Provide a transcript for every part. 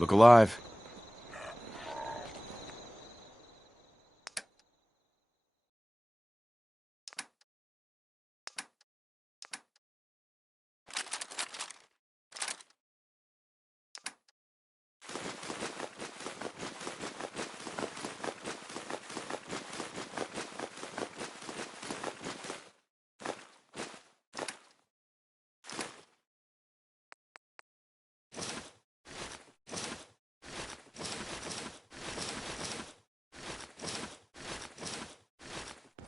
Look alive.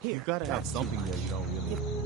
You gotta have something there you don't really.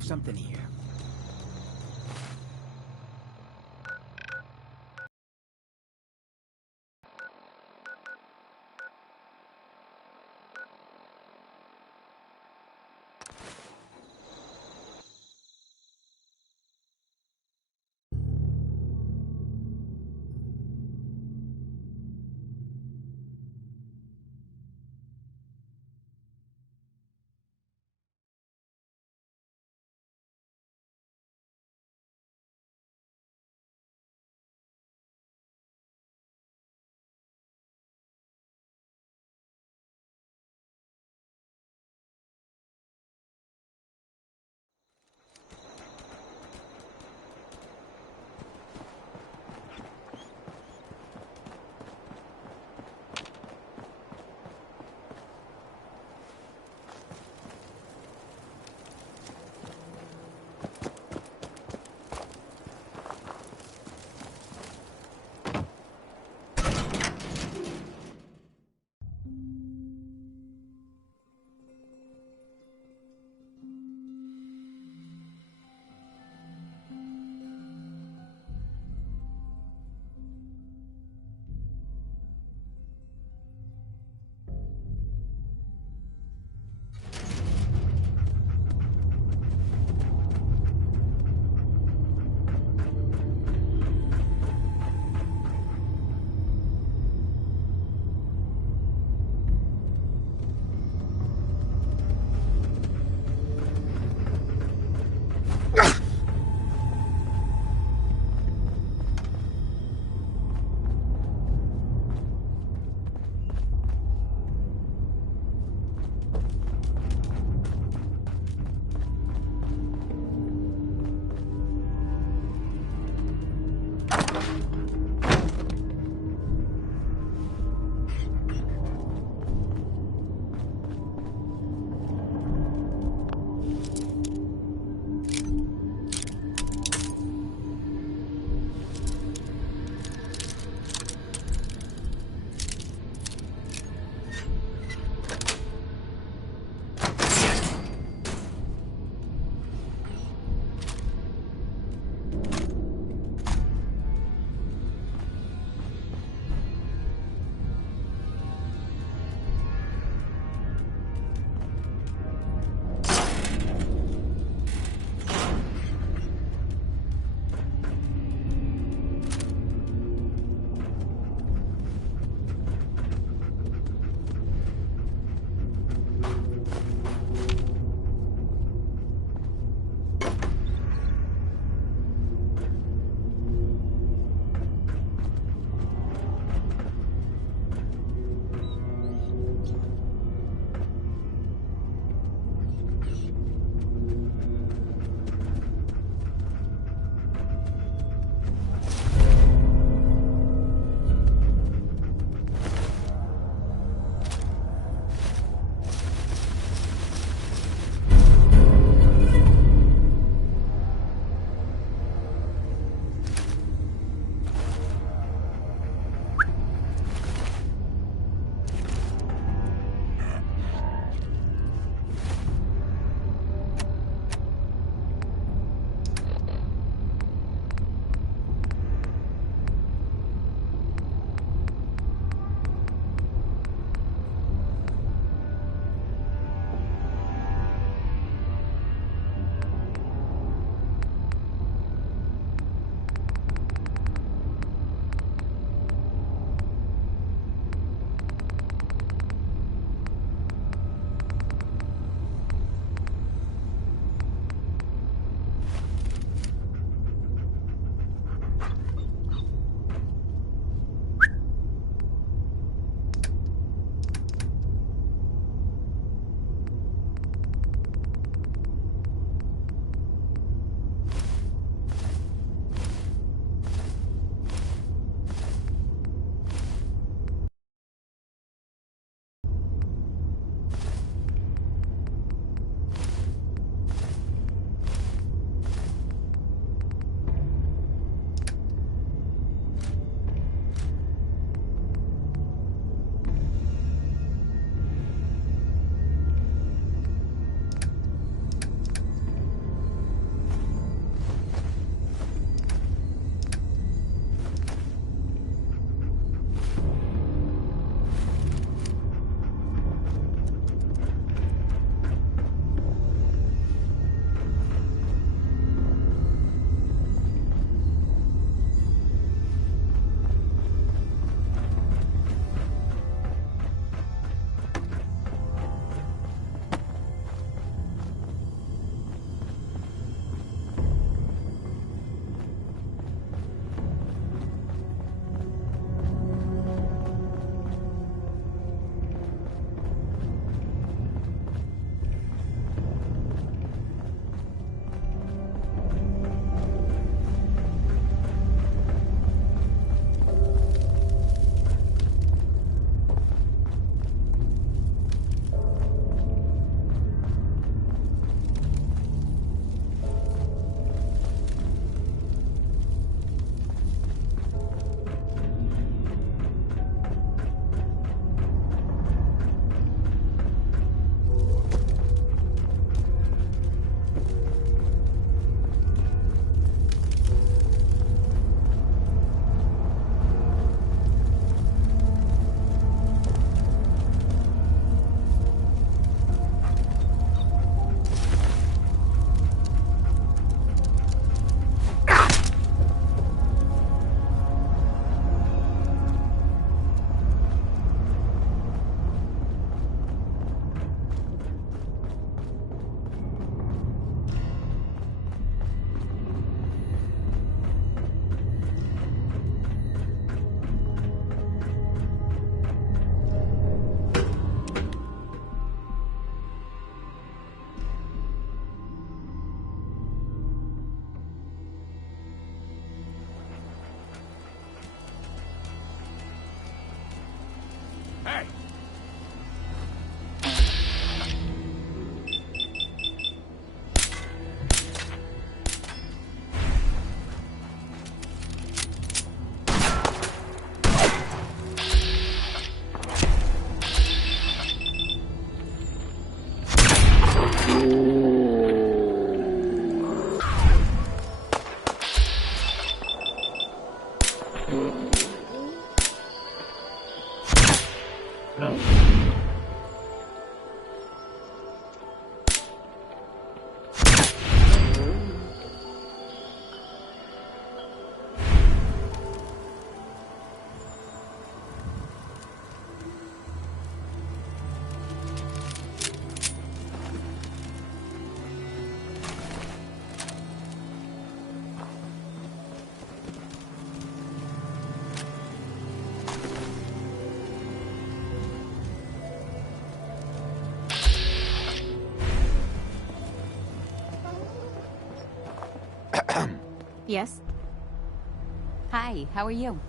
Something here. Yes? Hi, how are you?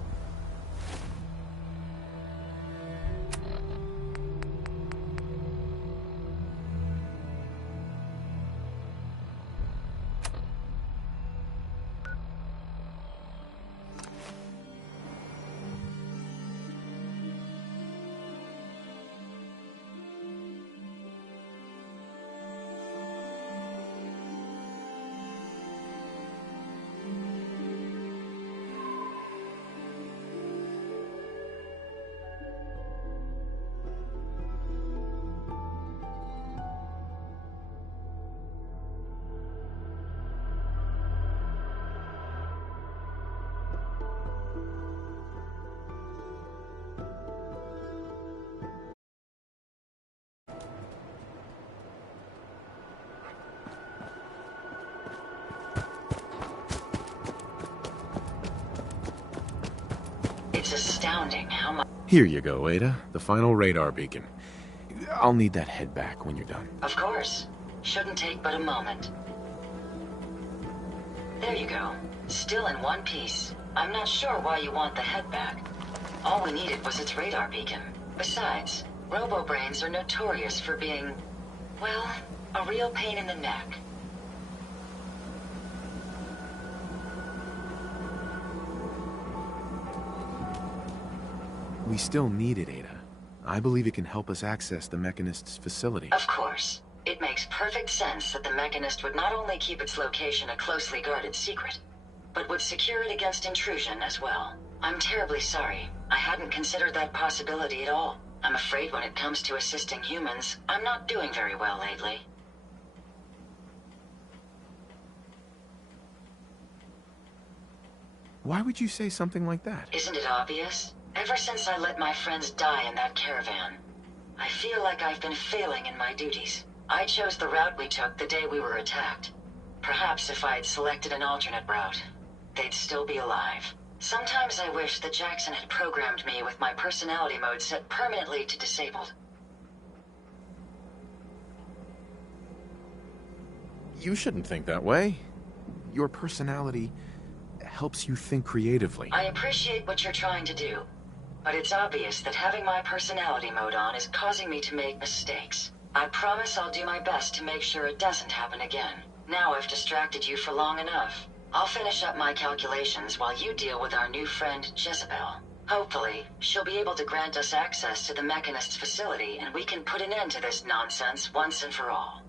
It's astounding how much... Here you go, Ada. The final radar beacon. I'll need that head back when you're done. Of course. Shouldn't take but a moment. There you go. Still in one piece. I'm not sure why you want the head back. All we needed was its radar beacon. Besides, robo-brains are notorious for being, well, a real pain in the neck. We still need it, Ada. I believe it can help us access the Mechanist's facility. Of course. It makes perfect sense that the Mechanist would not only keep its location a closely guarded secret, but would secure it against intrusion as well. I'm terribly sorry. I hadn't considered that possibility at all. I'm afraid when it comes to assisting humans, I'm not doing very well lately. Why would you say something like that? Isn't it obvious? Ever since I let my friends die in that caravan, I feel like I've been failing in my duties. I chose the route we took the day we were attacked. Perhaps if I had selected an alternate route, they'd still be alive. Sometimes I wish that Jackson had programmed me with my personality mode set permanently to disabled. You shouldn't think that way. Your personality helps you think creatively. I appreciate what you're trying to do, but it's obvious that having my personality mode on is causing me to make mistakes. I promise I'll do my best to make sure it doesn't happen again. Now I've distracted you for long enough. I'll finish up my calculations while you deal with our new friend, Jezebel. Hopefully, she'll be able to grant us access to the Mechanist's facility and we can put an end to this nonsense once and for all.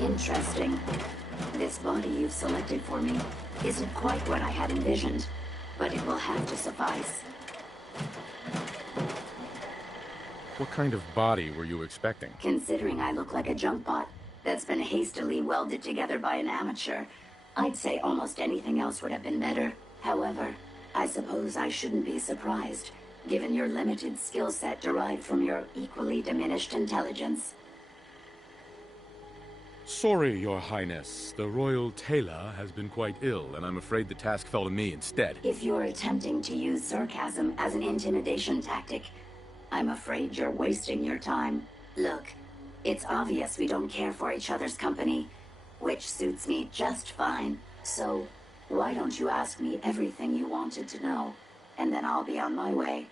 Interesting. This body you've selected for me isn't quite what I had envisioned, but it will have to suffice. What kind of body were you expecting? Considering I look like a junk bot that's been hastily welded together by an amateur, I'd say almost anything else would have been better. However, I suppose I shouldn't be surprised, given your limited skill set derived from your equally diminished intelligence. Sorry, Your Highness. The Royal Tailor has been quite ill, and I'm afraid the task fell to me instead. If you're attempting to use sarcasm as an intimidation tactic, I'm afraid you're wasting your time. Look, it's obvious we don't care for each other's company, which suits me just fine. So, why don't you ask me everything you wanted to know, and then I'll be on my way.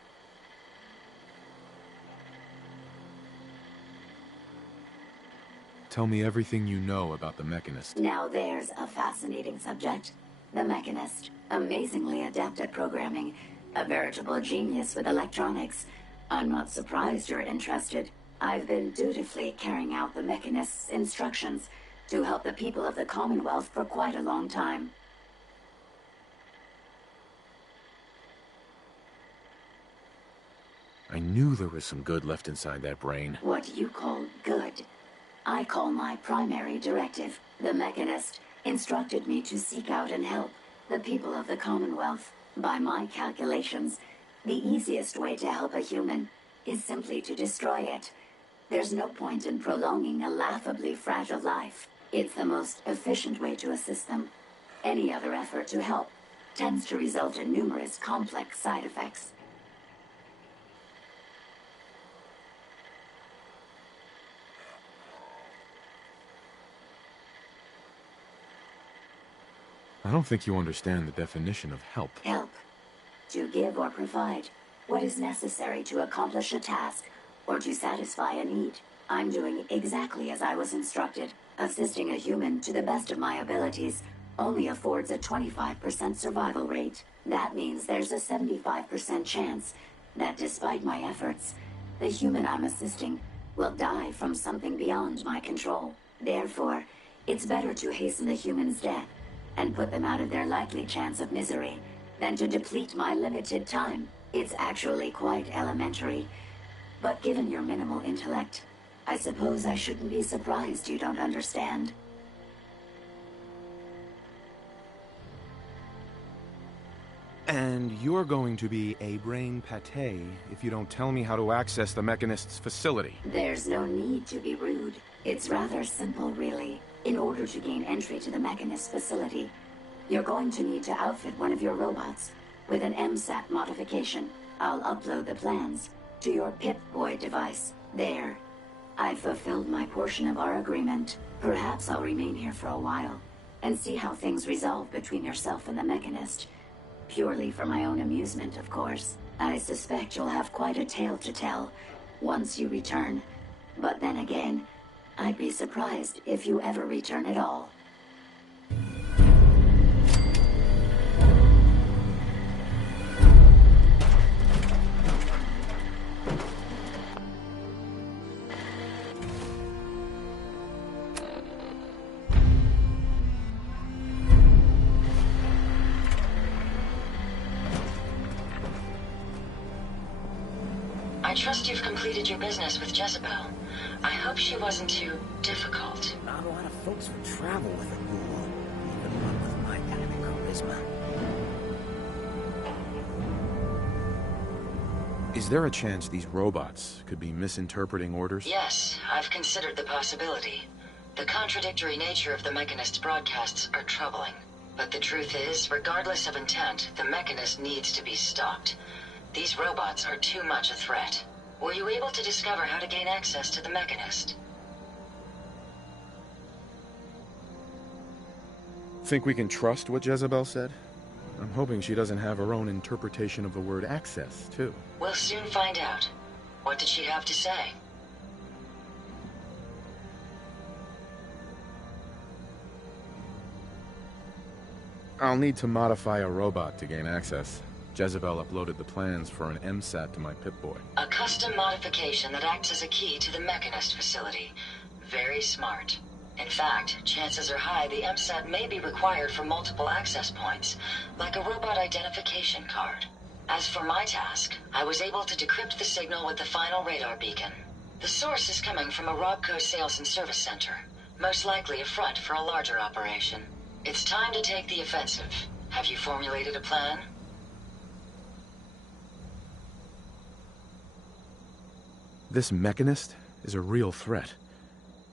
Tell me everything you know about the Mechanist. Now there's a fascinating subject. The Mechanist, amazingly adept at programming, a veritable genius with electronics. I'm not surprised you're interested. I've been dutifully carrying out the Mechanist's instructions to help the people of the Commonwealth for quite a long time. I knew there was some good left inside that brain. What you call good, I call my primary directive. The Mechanist instructed me to seek out and help the people of the Commonwealth. By my calculations, the easiest way to help a human is simply to destroy it. There's no point in prolonging a laughably fragile life. It's the most efficient way to assist them. Any other effort to help tends to result in numerous complex side effects. I don't think you understand the definition of help. Help. To give or provide what is necessary to accomplish a task or to satisfy a need. I'm doing exactly as I was instructed. Assisting a human to the best of my abilities only affords a 25% survival rate. That means there's a 75% chance that despite my efforts, the human I'm assisting will die from something beyond my control. Therefore, it's better to hasten the human's death and put them out of their likely chance of misery than to deplete my limited time. It's actually quite elementary, but given your minimal intellect, I suppose I shouldn't be surprised you don't understand. And you're going to be a brain pate if you don't tell me how to access the Mechanist's facility. There's no need to be rude. It's rather simple, really. In order to gain entry to the Mechanist facility, you're going to need to outfit one of your robots with an MSAT modification. I'll upload the plans to your Pip-Boy device. There. I've fulfilled my portion of our agreement. Perhaps I'll remain here for a while and see how things resolve between yourself and the Mechanist. Purely for my own amusement, of course. I suspect you'll have quite a tale to tell once you return. But then again, I'd be surprised if you ever return at all. I trust you've completed your business with Jezebel. I hope she wasn't too difficult. Not a lot of folks would travel with a ghoul, even one with my kind of charisma. Is there a chance these robots could be misinterpreting orders? Yes, I've considered the possibility. The contradictory nature of the Mechanist's broadcasts are troubling. But the truth is, regardless of intent, the Mechanist needs to be stopped. These robots are too much a threat. Were you able to discover how to gain access to the Mechanist? Think we can trust what Jezebel said? I'm hoping she doesn't have her own interpretation of the word access, too. We'll soon find out. What did she have to say? I'll need to modify a robot to gain access. Jezebel uploaded the plans for an MSAT to my Pip-Boy. A custom modification that acts as a key to the Mechanist facility. Very smart. In fact, chances are high the MSAT may be required for multiple access points, like a robot identification card. As for my task, I was able to decrypt the signal with the final radar beacon. The source is coming from a Robco sales and service center, most likely a front for a larger operation. It's time to take the offensive. Have you formulated a plan? This Mechanist is a real threat.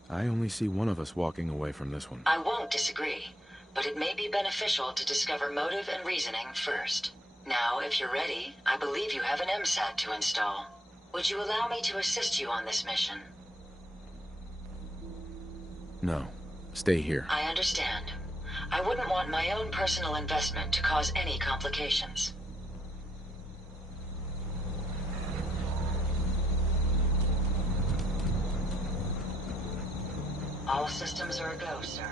I only see one of us walking away from this one. I won't disagree, but it may be beneficial to discover motive and reasoning first. Now, if you're ready, I believe you have an MSAT to install. Would you allow me to assist you on this mission? No. Stay here. I understand. I wouldn't want my own personal investment to cause any complications. All systems are a go, sir.